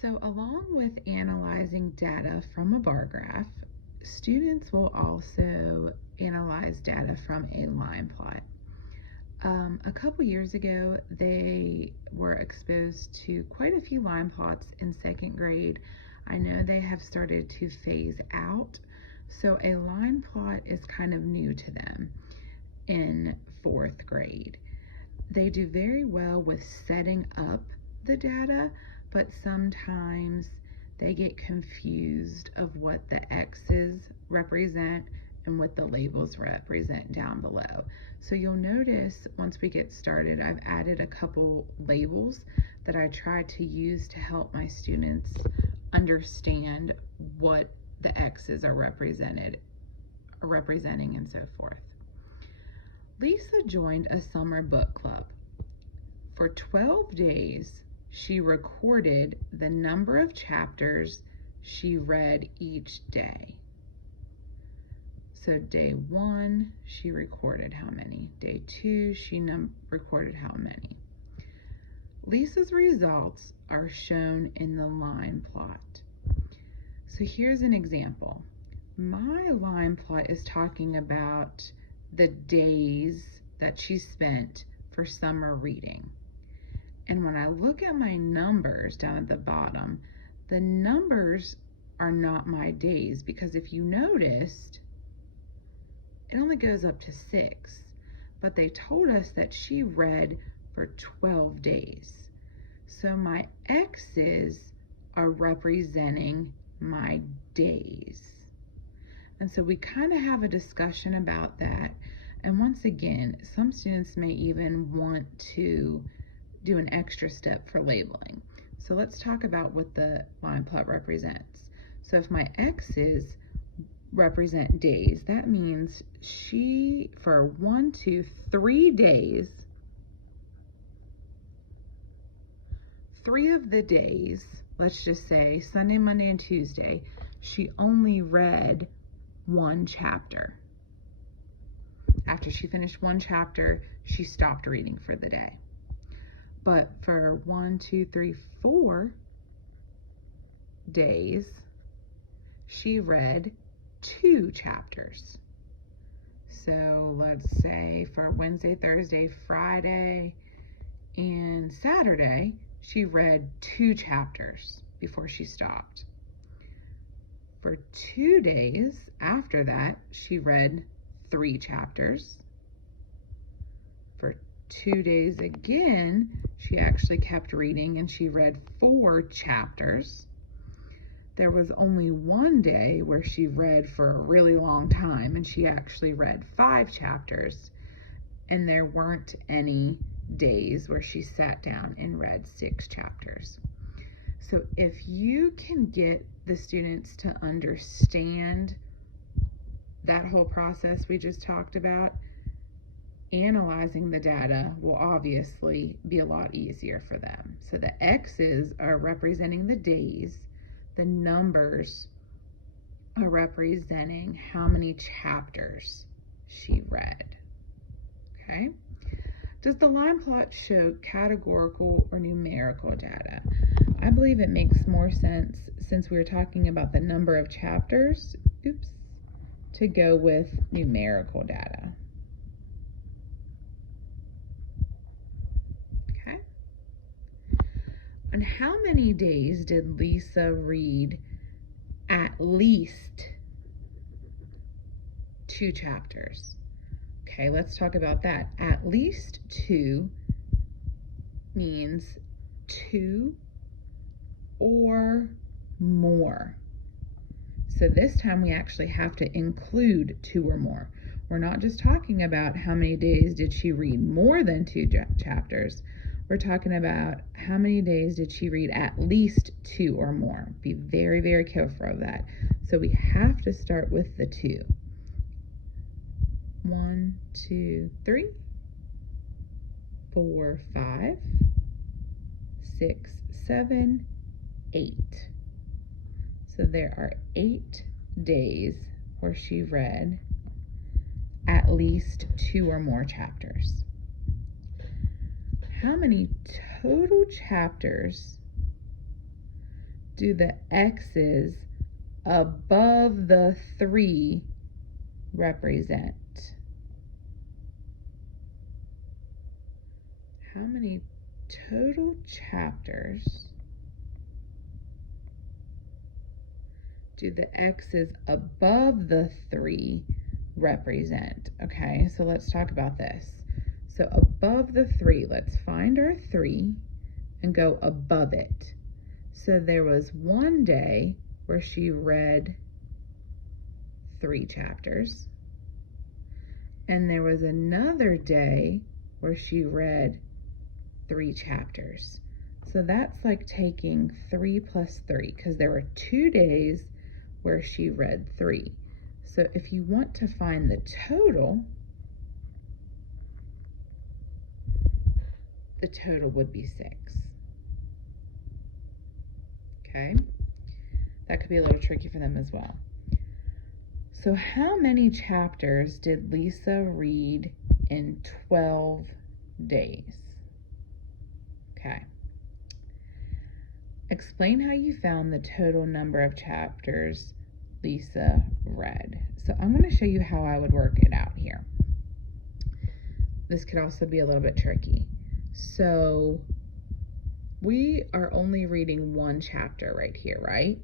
So along with analyzing data from a bar graph, students will also analyze data from a line plot. A couple years ago, they were exposed to quite a few line plots in second grade. I know they have started to phase out, so a line plot is kind of new to them in fourth grade. They do very well with setting up the data, but sometimes they get confused of what the X's represent and what the labels represent down below. So you'll notice once we get started, I've added a couple labels that I try to use to help my students understand what the X's are representing and so forth. Lisa joined a summer book club. For 12 days, she recorded the number of chapters she read each day. So day 1, she recorded how many. Day 2, she recorded how many. Lisa's results are shown in the line plot. So here's an example. My line plot is talking about the days that she spent for summer reading. And when I look at my numbers down at the bottom, the numbers are not my days, because if you noticed, it only goes up to 6, but they told us that she read for 12 days. So my X's are representing my days. And so we kind of have a discussion about that. And once again, some students may even want to do an extra step for labeling. So let's talk about what the line plot represents. So if my X's represent days, that means she, for 1, 2, 3 days, 3 of the days, let's just say Sunday, Monday, and Tuesday, she only read 1 chapter. After she finished 1 chapter, she stopped reading for the day. But for 1, 2, 3, 4 days, she read 2 chapters. So let's say for Wednesday, Thursday, Friday, and Saturday, she read 2 chapters before she stopped. For 2 days after that, she read 3 chapters. For 2 days again, she actually kept reading and she read 4 chapters. There was only 1 day where she read for a really long time and she actually read 5 chapters. And there weren't any days where she sat down and read 6 chapters. So if you can get the students to understand that whole process we just talked about, analyzing the data will obviously be a lot easier for them. So the X's are representing the days, the numbers are representing how many chapters she read. Okay? Does the line plot show categorical or numerical data? I believe it makes more sense, since we were talking about the number of chapters, to go with numerical data. Okay. And how many days did Lisa read at least 2 chapters? Okay, let's talk about that. At least 2 means 2 or more. So this time we actually have to include 2 or more. We're not just talking about how many days did she read more than 2 chapters. We're talking about how many days did she read at least 2 or more. Be very, very careful of that. So we have to start with the 2. 1, 2, 3, 4, 5, 6, 7, 8. So there are 8 days where she read at least 2 or more chapters. How many total chapters do the X's above the 3 represent? How many total chapters do the X's above the 3 represent? Okay, so let's talk about this. So above the 3, let's find our 3 and go above it. So there was one day where she read 3 chapters, and there was another day where she read 3 chapters. So that's like taking 3 plus 3, because there were 2 days where she read 3. So if you want to find the total would be 6. Okay, that could be a little tricky for them as well. So how many chapters did Lisa read in 12 days? Okay. Explain how you found the total number of chapters Lisa read. So I'm going to show you how I would work it out here. This could also be a little bit tricky. So we are only reading 1 chapter right here, right?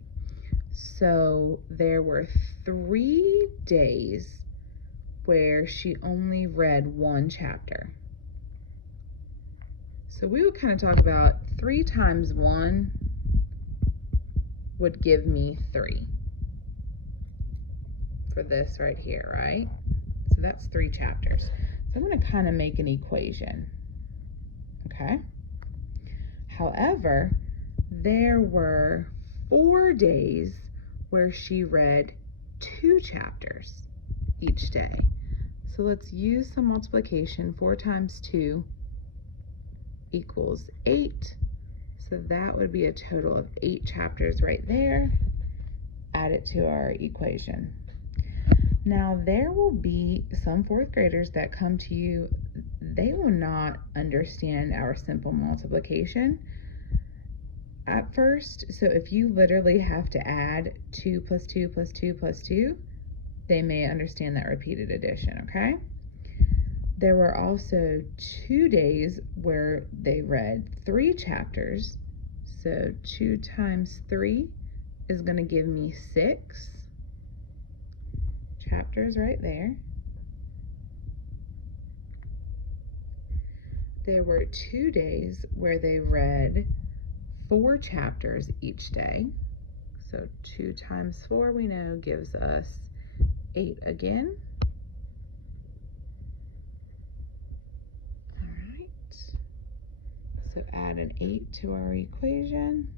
So there were 3 days where she only read 1 chapter. So we would kind of talk about 3 times 1 would give me 3 for this right here, right? So that's 3 chapters. So I'm going to kind of make an equation, okay? However, there were 4 days where she read 2 chapters each day. So let's use some multiplication. 4 times 2 equals 8. So that would be a total of 8 chapters right there. Add it to our equation. Now there will be some 4th graders that come to you, they will not understand our simple multiplication at first. So if you literally have to add 2 plus 2 plus 2 plus 2, they may understand that repeated addition, okay? There were also 2 days where they read 3 chapters. So 2 times 3 is going to give me 6 chapters right there. There were 2 days where they read 4 chapters each day. So 2 times 4 we know gives us 8 again. All right. So add an 8 to our equation.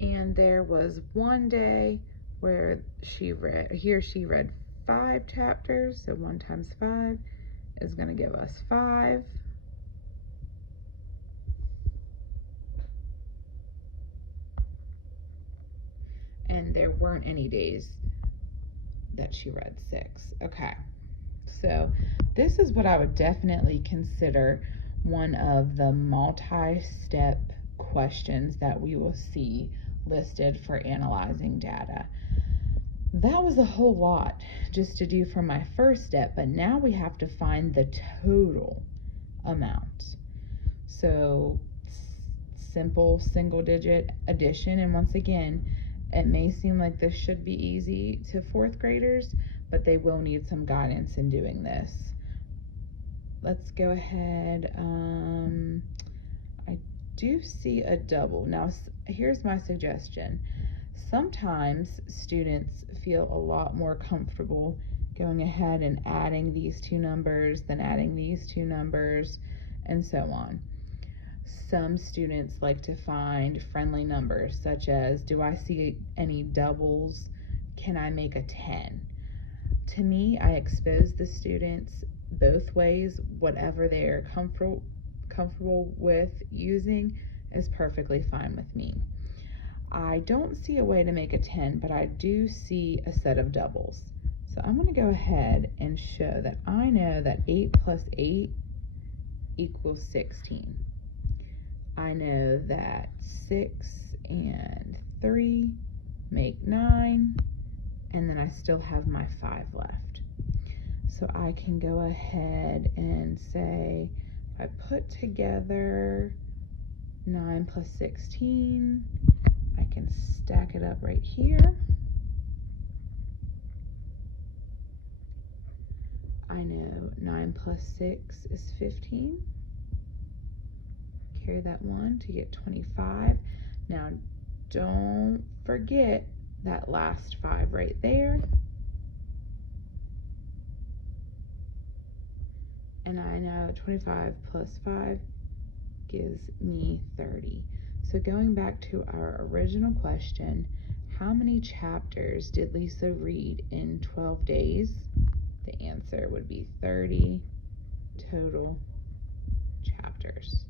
And there was 1 day where she read 5 chapters. So 1 times 5 is going to give us 5. And there weren't any days that she read 6. Okay, so this is what I would definitely consider one of the multi-step questions that we will see listed for analyzing data. That was a whole lot just to do for my first step, but now we have to find the total amount. So simple single digit addition, and once again, it may seem like this should be easy to 4th graders, but they will need some guidance in doing this. Let's go ahead. I do see a double. Now, here's my suggestion. Sometimes students feel a lot more comfortable going ahead and adding these 2 numbers than adding these 2 numbers, and so on. Some students like to find friendly numbers, such as, do I see any doubles? Can I make a 10? To me, I expose the students both ways. Whatever they're comfortable with using is perfectly fine with me. I don't see a way to make a 10, but I do see a set of doubles. So I'm going to go ahead and show that I know that 8 plus 8 equals 16. I know that 6 and 3 make 9, and then I still have my 5 left. So I can go ahead and say, I put together 9 plus 16, I can stack it up right here. I know 9 plus 6 is 15. Carry that 1 to get 25. Now, don't forget that last 5 right there. And I know 25 plus 5 gives me 30. So going back to our original question, how many chapters did Lisa read in 12 days? The answer would be 30 total chapters.